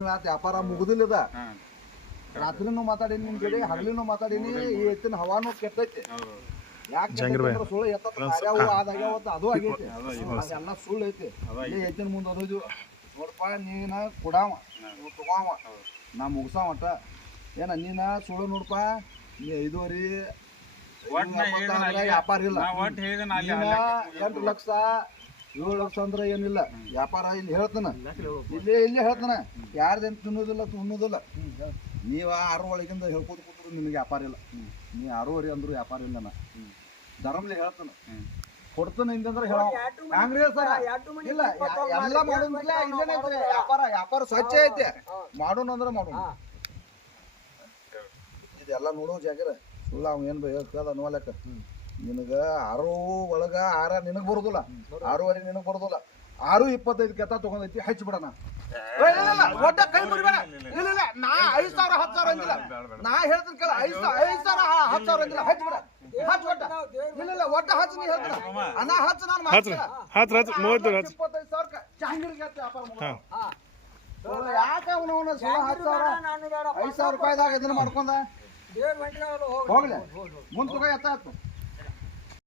ವ್ಯಾಪಾರ ಮುಗುದಿಲ್ಲದ ರಾತ್ರಿನೂ ಮಾತಾಡೀನಿ ನಿಮ್ ಜೋಡಿ ಹಗಲಿನೂ ಮಾತಾಡೀನಿ ಈ ಎತ್ತಿನ ಹವಾನು ಕೆಟ್ಟೈತಿ ಯಾಕೆ ಸುಳ್ಳು ಎತ್ತ ಆದಾಗ್ಯಾವತ್ತು ಅದು ಆಗೈತಿ ಅದೆಲ್ಲ ಸುಳ್ಳು ಐತಿ ಇಲ್ಲಿ ಎತ್ತಿನ ಮುಂದೆ ಅದೋದು ನೋಡಪ್ಪ ನೀನ ಕೊಡಾವ ತಗೋವ ನಾ ಮುಗಿಸಾವ ಒಟ್ಟ ಏನ ನೀನ ಸುಳ್ಳು ನೋಡಪ್ಪ ನೀ 5 ವ್ಯಾಪಾರ ಇಲ್ಲ 8 ಲಕ್ಷ 7 ಲಕ್ಷ ಅಂದ್ರೆ ಏನಿಲ್ಲ ವ್ಯಾಪಾರ ಇಲ್ಲಿ ಹೇಳ್ತಾನ ಇಲ್ಲಿ ಹೇಳ್ತಾನ ಯಾರ್ದೇನು ತಿನ್ನೋದಿಲ್ಲ ನೀವ 6 ಒಳಗಿಂದ ಹೇಳ್ಕೋತ ಕೂತ್ರು ನಿನಗೆ ವ್ಯಾಪಾರ ಇಲ್ಲ ನೀ 6 ಅಂದ್ರು ವ್ಯಾಪಾರ ಇಲ್ಲ ನಾ ಧರ್ಮಲಿ ಹೇಳ್ತಾನ ಕೊಡ್ತಾನ ಹಿಂದಂದ್ರೆ ಹೇಳ ಕಾಂಗ್ರೆಸ್ ಇಲ್ಲ ಎಲ್ಲ ಮಾಡೋದಿಲ್ಲ ಇಲ್ಲೇನೆ ವ್ಯಾಪಾರ ಸ್ವಚ್ಛ ಐತೆ ಮಾಡೋಣ ಅಂದ್ರೆ ಮಾಡೋಣ ಇದೆಲ್ಲ ನೋಡೋ ಜಾಗರ ಸುಳ್ಳ ಅವ ಏನ್ ಕೇಳ್ದ ನೋಡ್ಲಕ್ಕ ನಿನಗ 6 ಒಳಗ 6 ನಿನಗ್ ಬರುದಿಲ್ಲ 6 ನಿನಗ್ ಬರುದಿಲ್ಲ 6:25 ಕೆತ್ತ ತಗೊಂಡೈತಿ ಹಚ್ಚಿಬಿಡಣ ಒಟ್ಟ ಕೈ ಮುರಿಬೇಡ ಇಲ್ಲ ನಾ 5,000 10,000 ಅಂದಿಲ್ಲ ನಾ ಹೇಳ್ತೀನಿ ಕೇಳ 5,000 10,000 ಅಂದಿಲ್ಲ ಹಚ್ಚಿಬಿಡ ಹಚ್ ಒಟ್ಟ ಇಲ್ಲ ಒಟ್ಟ ಹಚ್ಚ ನೀ ಹೇಳ್ತಾನ ಅಣ್ಣ ಹಚ್ಚ ನಾನು ಮಾಡ್ತೀನಿ 25,000 ಚಾಂಗಿರಿಗೆ ವ್ಯಾಪಾರ ಯಾಕೆ ಅವನು 10,000 5,000 ರೂಪಾಯಿದಾಗ ಇದನ್ನ ಮಾಡ್ಕೊಂಡ ಹೋಗ್ಲಿ ಮುಂದ್ ತಗೋ ಎತ್ತ